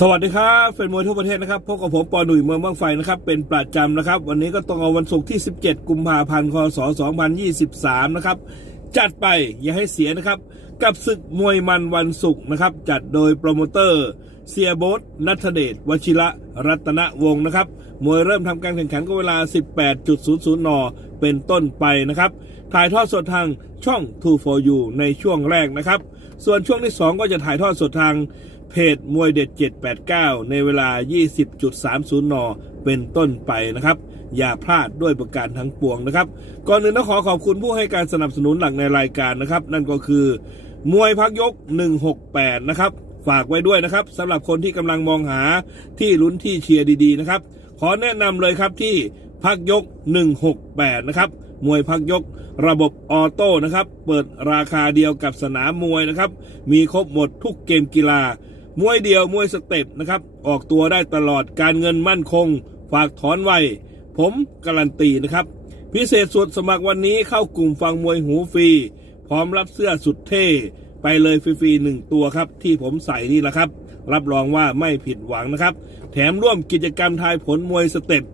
สวัสดีครับเป็นมวยทั่วประเทศนะครับพบกับผมปอหนุ่ยเมืองบางไฟนะครับเป็นประจำนะครับ วันนี้ก็ตรงกับวันศุกร์ที่ 17 กุมภาพันธ์คศ2023 นะครับ จัดไปอย่าให้เสียนะครับ กับศึกมวยมันวันศุกร์นะครับ จัดโดยโปรโมเตอร์เซียโบสนัทเดชวชิระรัตนวงศ์นะครับ มวยเริ่มทำการแข่งขันก็เวลา 18.00 น เป็นต้นไปนะครับ ถ่ายทอดสดทางช่อง 2 for you ในช่วงแรกนะครับ ส่วนช่วงที่ 2 ก็จะถ่ายทอดสดทาง เพจมวยเด็ด 789 ในเวลา 20.30 น เป็นต้นไปนะครับ อย่าพลาดด้วยประการทั้งปวงนะครับ ก่อนอื่นต้องขอขอบคุณผู้ให้การสนับสนุนหลักในรายการนะครับ นั่นก็คือ มวยพักยก 168 นะครับ ฝากไว้ด้วยนะครับสำหรับคนที่กำลังมองหาที่ลุ้นที่เชียร์ดีๆนะครับ ขอแนะนำเลยครับที่พักยก 168 นะครับ มวยพักยกระบบออโต้นะครับ เปิดราคาเดียวกับสนามมวยนะครับ มีครบหมดทุกเกมกีฬา มวยเดียวมวยสเต็ปนะครับ ออกตัวได้ตลอดการเงินมั่นคง ฝากถอนไว ผมการันตีนะครับ พิเศษสุดสมัครวันนี้เข้ากลุ่มฟังมวยหูฟรี พร้อมรับเสื้อสุดเท่ ไปเลยฟรีๆหนึ่งตัวครับ ที่ผมใส่นี่แหละครับ รับรองว่าไม่ผิดหวังนะครับ แถมร่วมกิจกรรมทายผลมวยสเต็ป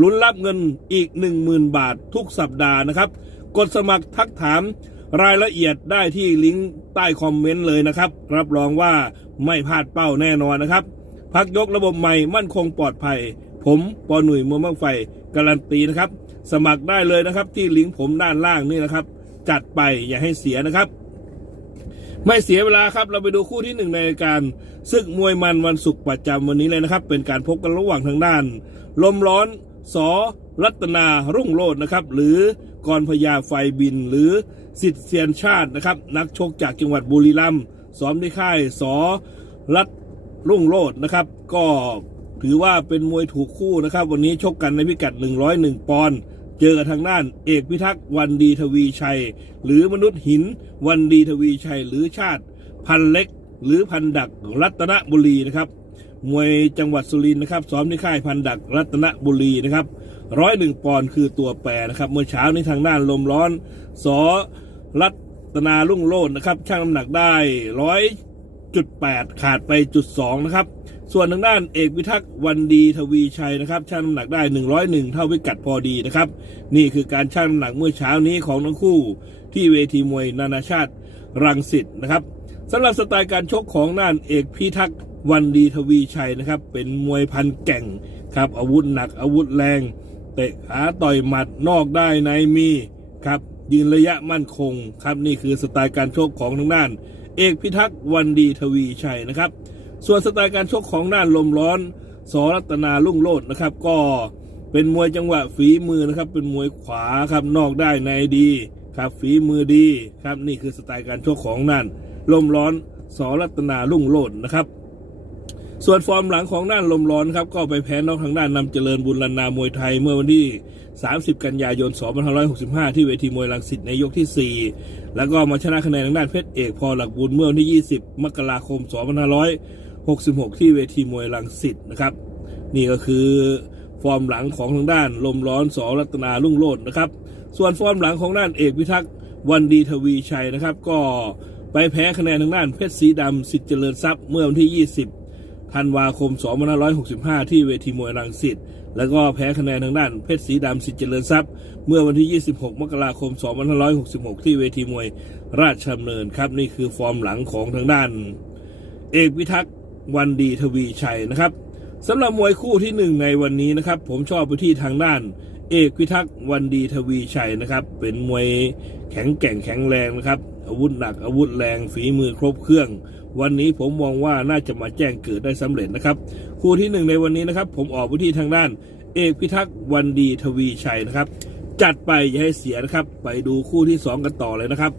ลุ้นรับเงินอีก 10,000 บาททุกสัปดาห์นะครับ กดสมัครทักถาม รายละเอียดได้ที่ลิงก์ใต้คอมเมนต์เลยนะครับ รับรองว่าไม่พลาดเป้าแน่นอนนะครับ พักยกระบบใหม่มั่นคงปลอดภัย ผมปอหนุ่ยมืองบางไฟการันตีนะครับ สมัครได้เลยนะครับ ที่ลิงก์ผมด้านล่างนี่นะครับ จัดไปอย่าให้เสียนะครับ ไม่เสียเวลาครับเราไปดูคู่ที่หนึ่งในการศึกมวยมันวันศุกร์ประจำวันนี้เลยนะครับ เป็นการพบกันระหว่างทางด้าน ลมร้อนสอรัตนารุ่งโรจน์นะครับ หรือ กรพญาไฟบินหรือสิทธิ์เซียนชาตินะครับ นักชกจากจังหวัดบุรีรัมย์ซ้อมที่ค่ายสอรัตรุ่งโรจน์นะครับ ก็ถือว่าเป็นมวยถูกคู่นะครับ วันนี้ชกกันในพิกัด 101 ปอนด์เจอกับทางด้านเอกพิทักษ์วันดีทวีชัย หรือมนุษย์หินวันดีทวีชัย หรือชาติ พันเล็ก หรือพันดักรัตนบุรีนะครับ มวยจังหวัดสุรินทร์นะครับซ้อมที่ค่ายพันดักรัตนบุรีนะครับร้อยหนึ่งปอนด์คือตัวแปรนะครับ เมื่อเช้านี้ทางด้านลมร้อนสอรัตนาลุ่งโลดนะครับช่างน้ำหนักได้ร้อยจุดแปดขาดไปจุดสองนะครับ ส่วนทางด้านเอกวิทักษ์วันดีทวีชัยนะครับช่างน้ำหนักได้101เท่าพิกัดพอดีนะครับ นี่คือการช่างน้ำหนักเมื่อเช้านี้ของทั้งคู่ ที่เวทีมวยนานาชาติรังสิตนะครับสำหรับสไตล์การชกของน่านเอกพิทักษ์ วันดีทวีชัยนะครับ เป็นมวยพันแก่งครับ อาวุธหนักอาวุธแรง เตะขาต่อยหมัดนอกได้ในมีครับ ยืนระยะมั่นคงครับนี่คือสไตล์การชกของทางด้าน เอกพิทักษ์วันดีทวีชัยนะครับ ส่วนสไตล์การชกของด้านลมร้อนสรัตนาลุ่งโลดนะครับ ก็เป็นมวยจังหวะฝีมือนะครับ เป็นมวยขวาครับนอกได้ในดีครับฝีมือดีครับนี่คือสไตล์การชกของนั่นลมร้อนสรัตนาลุ่งโลดนะครับ ส่วนฟอร์มหลังของด้านลมร้อนครับก็ไปแพ้นอกทางด้านนำเจริญบุญลันนามวยไทยเมื่อวันที่ 30 กันยายน 2565 ที่เวทีมวยลังสิตในยกที่ 4 แล้วก็มาชนะคะแนนทางด้านเพชรเอกพอหลักบุญเมื่อวันที่ 20 มกราคม 2566 ที่เวทีมวยลังสิตนะครับนี่ก็คือฟอร์มหลังของทางด้านลมร้อนสอรัตนาลุ่งโลดนะครับ ส่วนฟอร์มหลังของด้านเอกพิทักษ์วันดีทวีชัยนะครับ ก็ไปแพ้คะแนนทางด้านเพชรสีดำสิทธิ์เจริญทรัพย์เมื่อวันที่ 20 ธันวาคม 2565 ที่เวทีมวยรังสิต แล้วก็แพ้คะแนนทางด้านเพชรสีดำสิทธิ์เจริญทรัพย์ เมื่อวันที่ 26 มกราคม 2566 ที่เวทีมวยราชดำเนินครับ นี่คือฟอร์มหลังของทางด้าน เอกวิทักษ์วันดีทวีชัยนะครับสำหรับมวยคู่ที่หนึ่งในวันนี้นะครับ ผมชอบไปที่ทางด้าน เอกวิทักษ์วันดีทวีชัยนะครับ เป็นมวยแข็งแกร่งแข็งแรงนะครับ อาวุธหนักอาวุธแรงฝีมือครบเครื่อง วันนี้ผมมองว่าน่าจะมาแจ้งเกิดได้สำเร็จนะครับ คู่ที่หนึ่งในวันนี้นะครับ ผมออกไปที่ทางด้าน เอกพิทักษ์วันดีทวีชัยนะครับ จัดไปอย่าให้เสียนะครับ ไปดูคู่ที่สองกันต่อเลยนะครับ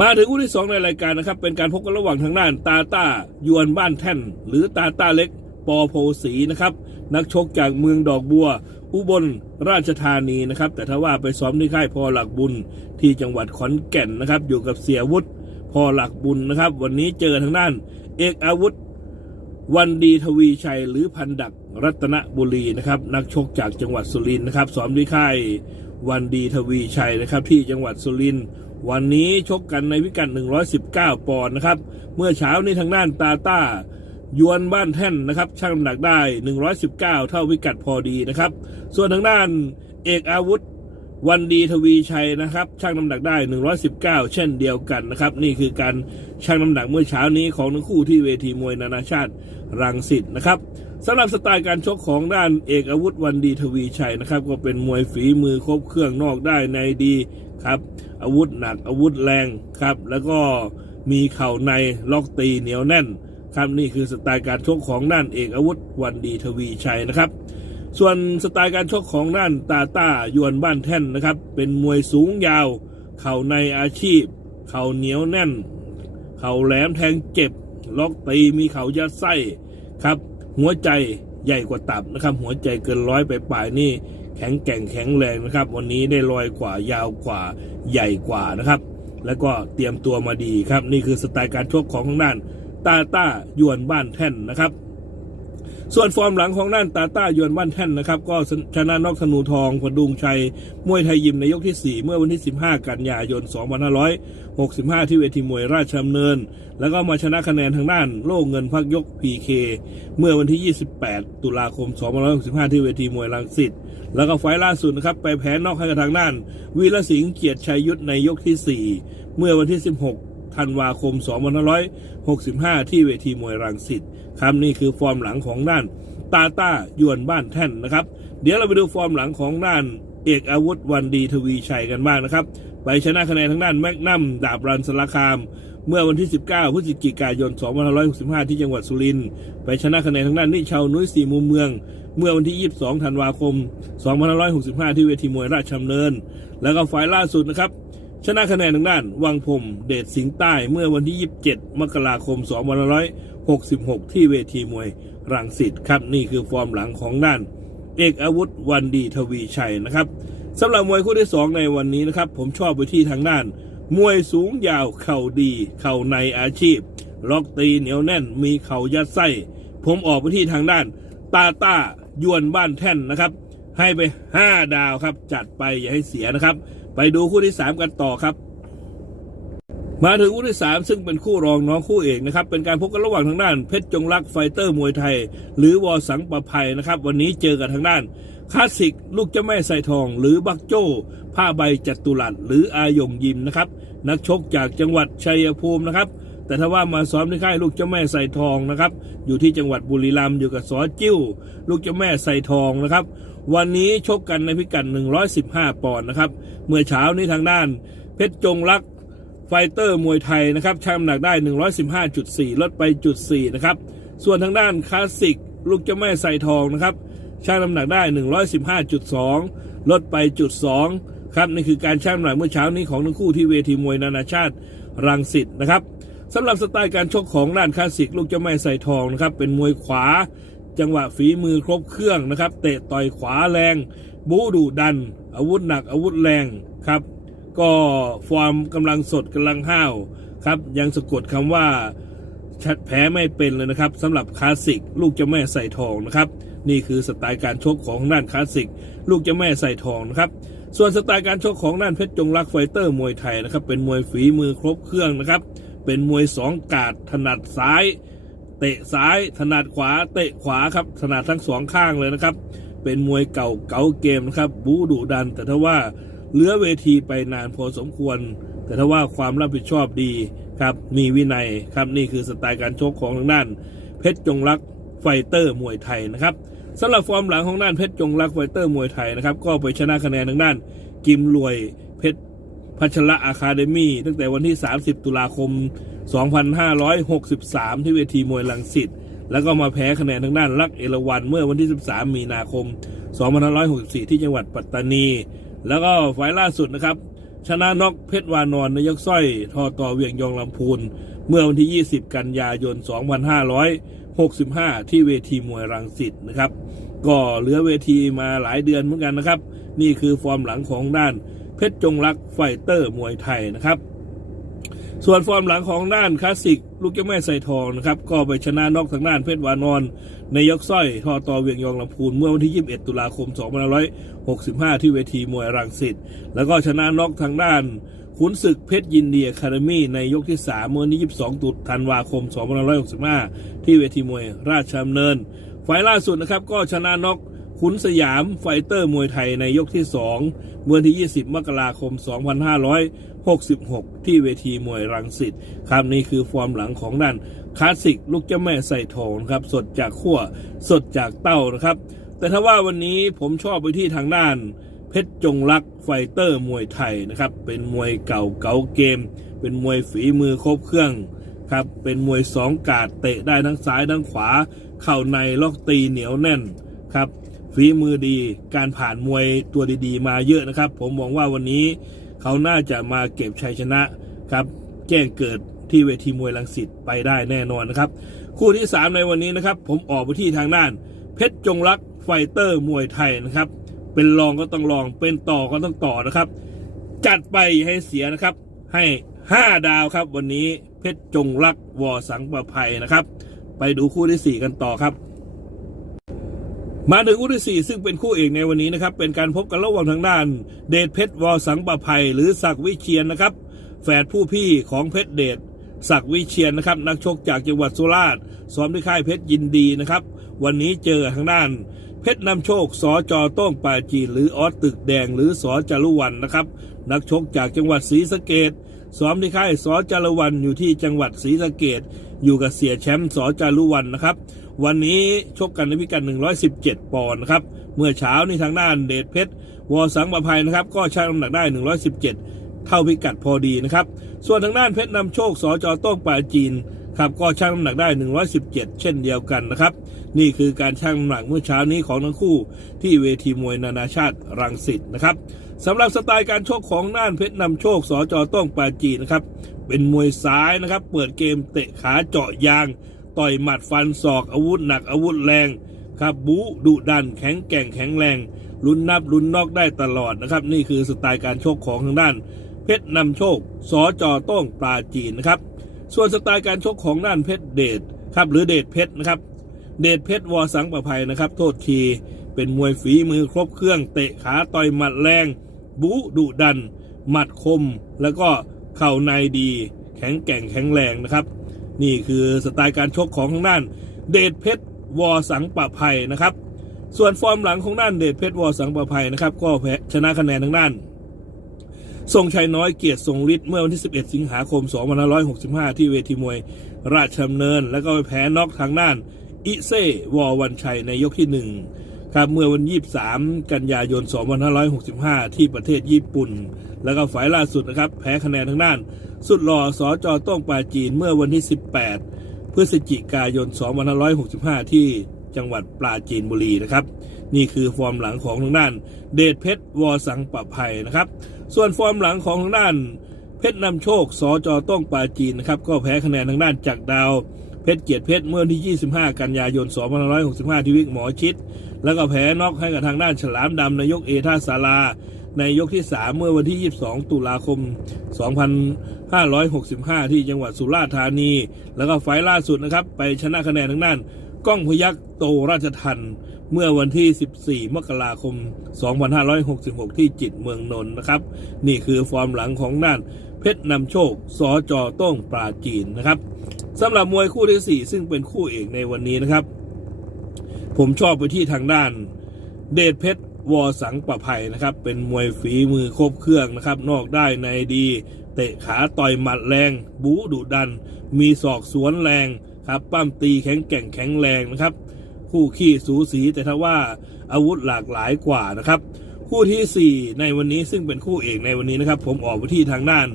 มาถึงคู่ที่สองในรายการนะครับ เป็นการพบกันระหว่างทางด้านตาต้ายวนบ้านแท่น หรือตาต้าเล็ก ปอโพสีนะครับ นักชกจากเมืองดอกบัว อุบลราชธานีนะครับ แต่ถ้าว่าไปซ้อมที่ค่ายพอหลักบุญที่จังหวัดขอนแก่นนะครับ อยู่กับเสียวุฒิพอหลักบุญนะครับ วันนี้เจอทางด้าน เอกอาวุธ วันดีทวีชัยหรือพันดักรัตนบุรีนะครับ นักชกจากจังหวัดสุรินทร์นะครับซ้อมที่ค่ายวันดีทวีชัยนะครับ ที่จังหวัดสุรินทร์วันนี้ชกกันในพิกัด 119 ปอนด์นะครับ เมื่อเช้านี้ทางด้านตาต้า ยวนบ้านแท่นนะครับช่างน้ำหนักได้ 119 เท่าพิกัดพอดีนะครับ ส่วนทางด้านเอกอาวุธวันดีทวีชัยนะครับช่างน้ำหนักได้ 119 เช่นเดียวกันนะครับ นี่คือการชั่งน้ำหนักเมื่อเช้านี้ของทั้งคู่ที่เวทีมวยนานาชาติรังสิตนะครับสำหรับสไตล์การชกของด้านเอกอาวุธวันดีทวีชัยนะครับ ก็เป็นมวยฝีมือครบเครื่องนอกได้ในดีครับอาวุธหนักอาวุธแรงครับ แล้วก็มีเข่าในล็อกตีเหนียวแน่น ครับนี่คือสไตล์การชกของด้านเอกอาวุธวันดีทวีชัยนะครับ ส่วนสไตล์การชกของด้านตาต้ายวนบ้านแท่นนะครับ เป็นมวยสูงยาว เข่าในอาชีพ เข่าเหนียวแน่น เข่าแหลมแทงเจ็บ ล็อกตีมีเข่ายัดไส้ครับ หัวใจใหญ่กว่าตับนะครับ หัวใจเกินร้อยไปปลายนี่แข็งแกร่งแข็งแรงนะครับ วันนี้ได้ลอยกว่ายาวกว่าใหญ่กว่านะครับ แล้วก็เตรียมตัวมาดีครับ นี่คือสไตล์การชกของทางด้าน ตาต้ายวนบ้านแท่นนะครับ ส่วนฟอร์มหลังของด้านตาต้ายวนบ้านแท่นนะครับ ก็ชนะนอกธนูทองพดุงชัย มวยไทยยิมในยกที่ 4 เมื่อวันที่ 15 กันยายน 2565 ที่เวทีมวยราชดำเนิน แล้วก็มาชนะคะแนนทางด้านโล่เงินพักยก PK เมื่อวันที่ 28 ตุลาคม 2565 ที่เวทีมวยรังสิตแล้วก็ไฟล์ล่าสุดนะครับไปแพ้นอกให้กับทางด้านวีรสิงห์เกียรติชัยยุทธในยกที่ 4 เมื่อวันที่ 16 ธันวาคม 2565 ที่เวทีมวยรังสิตครับนี่คือฟอร์มหลังของด้านตาต้ายวนบ้านแท่นนะครับ เดี๋ยวเราไปดูฟอร์มหลังของด้านเอกอาวุธวันดีทวีชัยกันบ้างนะครับ ไปชนะคะแนนทางด้านแมกนัมดาบรันสาคาม เมื่อวันที่ 19 พฤศจิกายน 2565 ที่จังหวัดสุรินทร์ไปชนะคะแนนทางด้านนิชาวนุ้ยสีมุมเมือง เมื่อวันที่ 22 ธันวาคม 2565 ที่เวทีมวยราชดำเนิน แล้วก็ฝ่ายล่าสุดนะครับ ชนะคะแนนทางด้าน วังพรมเดชสิงห์ใต้เมื่อวันที่ 27 มกราคม 2566 ที่เวทีมวยรังสิตครับ นี่คือฟอร์มหลังของด้าน เอกอาวุธวันดีทวีชัยนะครับสำหรับมวยคู่ที่สองในวันนี้นะครับ ผมชอบไปที่ทางด้าน มวยสูงยาวเข่าดี เข่าในอาชีพ ล็อกตีเหนียวแน่น มีเข่ายัดไส้ ผมออกไปที่ทางด้านตาต้ายวนบ้านแท่นนะครับ ให้ไป 5 ดาวครับ จัดไปอย่าให้เสียนะครับ ไปดูคู่ที่3กันต่อครับ มาถึงคู่ที่3ซึ่งเป็นคู่รองน้องคู่เอกนะครับ เป็นการพบกันระหว่างทางด้านเพชรจงรักไฟเตอร์มวยไทย หรือวอสังประภัยนะครับ วันนี้เจอกับทางด้านคลาสสิกลูกเจ้าแม่ใส่ทอง หรือบักโจ้ ผ้าใบจัตุรัสหรืออายงยิมนะครับ นักชกจากจังหวัดชัยภูมินะครับ แต่ถ้าว่ามาซ้อมที่ค่ายลูกเจ้าแม่ใส่ทองนะครับ อยู่ที่จังหวัดบุรีรัมย์อยู่กับสอจิ้ว ลูกเจ้าแม่ใส่ทองนะครับ วันนี้ชกกันในพิกัด 115 ปอนด์นะครับ เมื่อเช้านี้ทางด้าน เพชรจงรักไฟเตอร์มวยไทยนะครับชั่งน้ำหนักได้ 115.4 ลดไปจุด4นะครับ ส่วนทางด้านคลาสสิก ลูกเจ้าแม่ใส่ทองนะครับชั่งน้ำหนักได้ 115.2 ลดไปจุด2ครับนี่คือการชั่งน้ำหนักเมื่อเช้านี้ของทั้งคู่ที่เวทีมวยนานาชาติรังสิตนะครับสำหรับสไตล์การชกของด้านคลาสสิก ลูกเจ้าแม่ใส่ทองนะครับเป็นมวยขวา จังหวะฝีมือครบเครื่องนะครับ เตะต่อยขวาแรง บูดุดัน อาวุธหนักอาวุธแรงครับ ก็ฟอร์มกำลังสดกำลังห้าวครับ ยังสะกดคำว่าชัดแพ้ไม่เป็นเลยนะครับสำหรับคลาสสิก ลูกเจ้าแม่ใส่ทองนะครับนี่คือสไตล์การชกของด้านคลาสสิก ลูกเจ้าแม่ใส่ทองนะครับส่วนสไตล์การชกของด้านเพชรจงรักไฟเตอร์มวยไทยนะครับเป็นมวยฝีมือครบเครื่องนะครับเป็นมวยสองกาดถนัดซ้าย เตะซ้ายถนัดขวาเตะขวาครับถนัดทั้งสองข้างเลยนะครับ เป็นมวยเก่าเก๋าเกมนะครับ บูดุดัน แต่ถ้าว่าเลื้อเวทีไปนานพอสมควร แต่ถ้าว่าความรับผิดชอบดีครับ มีวินัยครับนี่คือสไตล์การชกของทางด้าน เพชรจงรักไฟเตอร์มวยไทยนะครับสำหรับฟอร์มหลังของด้านเพชรจงรักไฟเตอร์มวยไทยนะครับก็ไปชนะคะแนนทางด้านกิมรวยเพชรพัชระอาคาเดมี่ตั้งแต่วันที่ 30 ตุลาคม 2563 ที่เวทีมวยลังสิตแล้วก็มาแพ้คะแนนทางด้านลักเอราวันเมื่อวันที่ 13 มีนาคม 2564 ที่จังหวัดปัตตานี แล้วก็ไฟล์ล่าสุดนะครับ ชนะนกเพชรวานอนนายกสร้อยทอต่อเวียงยองลำพูน เมื่อวันที่ 20 กันยายน 2565 ที่เวทีมวยรังสิตนะครับ ก็เหลือเวทีมาหลายเดือนเหมือนกันนะครับ นี่คือฟอร์มหลังของด้านเพชรจงรักไฟเตอร์มวยไทยนะครับ ส่วนฟอร์มหลังของด้านคลาสสิก ลูกเจ้าแม่ใส่ทองนะครับก็ไปชนะนอกทางด้านเพชรวานอน ในยกสร้อยทอต่อเวียงยองลำพูนเมื่อวันที่ 21 ตุลาคม 2565 ที่เวทีมวยรังสิตแล้วก็ชนะนอกทางด้านขุนศึกเพชรยินเดียคาเดมี่ในยกที่ 3 เมื่อวันที่ 22 ตุลธันวาคม 2565 ที่เวทีมวยราชดำเนินไฟล์ล่าสุดนะครับก็ชนะน็อก ขุนสยามไฟเตอร์มวยไทยในยกที่ 2 เมื่อวันที่ 20 มกราคม 2566 ที่เวทีมวยรังสิตครับนี่คือฟอร์มหลังของนั่นคลาสสิกลูกเจ้าแม่ใส่ทองครับ สดจากขั้วสดจากเต้านะครับ แต่ถ้าว่าวันนี้ผมชอบไปที่ทางด้านเพชรจงรักไฟเตอร์มวยไทยนะครับ เป็นมวยเก่าเก่าเกม เป็นมวยฝีมือครบเครื่องครับ เป็นมวยสองกาดเตะได้ทั้งซ้ายทั้งขวา เข่าในล็อกตีเหนียวแน่นครับ ฝีมือดีการผ่านมวยตัวดีๆ มาเยอะนะครับ ผมมองว่าวันนี้เขาน่าจะมาเก็บชัยชนะครับ แจ้งเกิดที่เวทีมวยลังสิตไปได้แน่นอนนะครับ คู่ที่ 3 ในวันนี้นะครับ ผมออกไปที่ทางด้าน เพชรจงรักไฟเตอร์มวยไทยนะครับ เป็นรองก็ต้องรองเป็นต่อก็ต้องต่อนะครับ จัดไปให้เสียนะครับ ให้ 5 ดาวครับ วันนี้เพชรจงรักวอสังประภัยนะครับ ไปดูคู่ที่ 4 กันต่อครับ มาถึงคู่ที่ 4 ซึ่งเป็นคู่เอกในวันนี้นะครับ เป็นการพบกันระหว่างทางด้าน เดชเพชรวอสังประภัยหรือศักวิเชียนนะครับแฝดผู้พี่ของเพชรเดชศักวิเชียนนะครับ นักชกจากจังหวัดสุราษฎร์ซ้อมที่ค่ายเพชรยินดีนะครับ วันนี้เจอทางด้าน เพชรนำโชคสอจอต้งปาจีนหรือออสตึกแดงหรือสอจารุวันนะครับ นักชกจากจังหวัดศรีสะเกดซ้อมที่ค่ายสอจารุวันอยู่ที่จังหวัดศรีสะเกด อยู่กับเสียแชมป์สอจารุวันนะครับ วันนี้ชกกันในพิกัด117 ปอนด์นะครับ เมื่อเช้านี่ทางด้านเดชเพชรวอสังประภัยนะครับ ก็ชั่งน้ำหนักได้ 117 เท่าพิกัดพอดีนะครับ ส่วนทางด้านเพชรนำโชคสจโต้งปาจีน ครับก็ชั่งน้ำหนักได้ 117 เช่นเดียวกันนะครับ นี่คือการชั่งน้ำหนักเมื่อเช้านี้ของทั้งคู่ที่เวทีมวยนานาชาติรังสิตนะครับสำหรับสไตล์การชกของน่านเพชรนำโชคสจโต้องปาจีนนะครับเป็นมวยซ้ายนะครับ เปิดเกมเตะขาเจาะยาง ต่อยหมัดฟันศอกอาวุธหนักอาวุธแรงครับบูดุดันแข็งแกร่งแข็งแรงลุ้นนับลุ้นนอกได้ตลอดนะครับ นี่คือสไตล์การชกของทางด้าน เพชรนำโชคสอจอต้องปลาจีนนะครับ ส่วนสไตล์การชกของด้านเพชรเดชครับหรือเดชเพชรนะครับ เดชเพชรวอสังประภัยนะครับ โทษทีเป็นมวยฝีมือครบเครื่องเตะขาต่อยหมัดแรง บูดุดัน หมัดคม แล้วก็เข่าในดี แข็งแกร่งแข็งแรงนะครับ นี่คือสไตล์การชกของทางด้าน เดชเพชรวอสังประภัยนะครับ ส่วนฟอร์มหลังของด้านเดชเพชรวอสังประภัยนะครับ ก็แพ้ชนะคะแนนทางด้าน ทรงชัยน้อยเกียรติทรงฤทธิ์เมื่อวันที่ 11 สิงหาคม 2565 ที่เวทีมวยราชดำเนิน แล้วก็ไปแพ้น็อกทางด้าน อิเซวอวันชัยในยกที่ 1 ครับเมื่อวัน 23 กันยายน 2565 ที่ประเทศญี่ปุ่น แล้วก็ฝ่ายล่าสุดนะครับ แพ้คะแนนทางด้าน สุดหล่อสอจอต้องปาจีนเมื่อวันที่ 18 พฤศจิกายน 2565 ที่ จังหวัดปราจีนบุรีนะครับ นี่คือฟอร์มหลังของทางด้าน เดชเพชรวอสังปะภัยนะครับ ส่วนฟอร์มหลังของทางด้าน เพชรนำโชคสอจอต้องปาจีนนะครับก็แพ้คะแนนทางด้านจากดาวเพชรเกียรติเพชรเมื่อวันที่ 25 กันยายน 2565 ที่วิกหมอชิด แล้วก็แพ้น็อกให้กับทางด้านฉลามดำในยกเอท่าสารา ในยกที่ 3 เมื่อวันที่ 22 ตุลาคม 2565 ที่จังหวัดสุราษฎร์ธานี แล้วก็ไฟล์ล่าสุดนะครับ ไปชนะคะแนนทางด้าน ก้องพยักโตราชทันเมื่อวันที่ 14 มกราคม 2566 ที่จิตเมืองนนท์นะครับ นี่คือฟอร์มหลังของด้านเพชรนำโชคสอจอต้งปราจีนนะครับสำหรับมวยคู่ที่ 4 ซึ่งเป็นคู่เอกในวันนี้นะครับ ผมชอบไปที่ทางด้าน เดชเพชรวอสังประภัยนะครับ เป็นมวยฝีมือครบเครื่องนะครับ นอกได้ในดี เตะขาต่อยหมัดแรง บูดุดัน มีศอกสวนแรง ครับปั้มตีแข็งแกร่งแข็งแรงนะครับ คู่ขี้สูสีแต่ถ้าว่าอาวุธหลากหลายกว่านะครับ คู่ทีสี่4 ในวันนี้ซึ่งเป็นคู่เอกในวันนี้นะครับ ผมออกไปที่ทางด้าน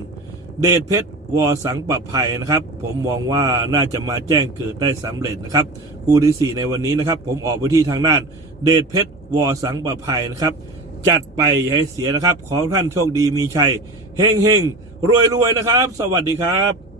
เดชเพชรวอสังปะภัยนะครับ ผมมองว่าน่าจะมาแจ้งเกิดได้สำเร็จนะครับ คู่ที่ 4 ในวันนี้นะครับ ผมออกไปที่ทางด้าน เดชเพชรวอสังปะภัยนะครับ จัดไปอย่าให้เสียนะครับ ขอท่านโชคดีมีชัยเฮงเฮงรวยรวยนะครับ สวัสดีครับ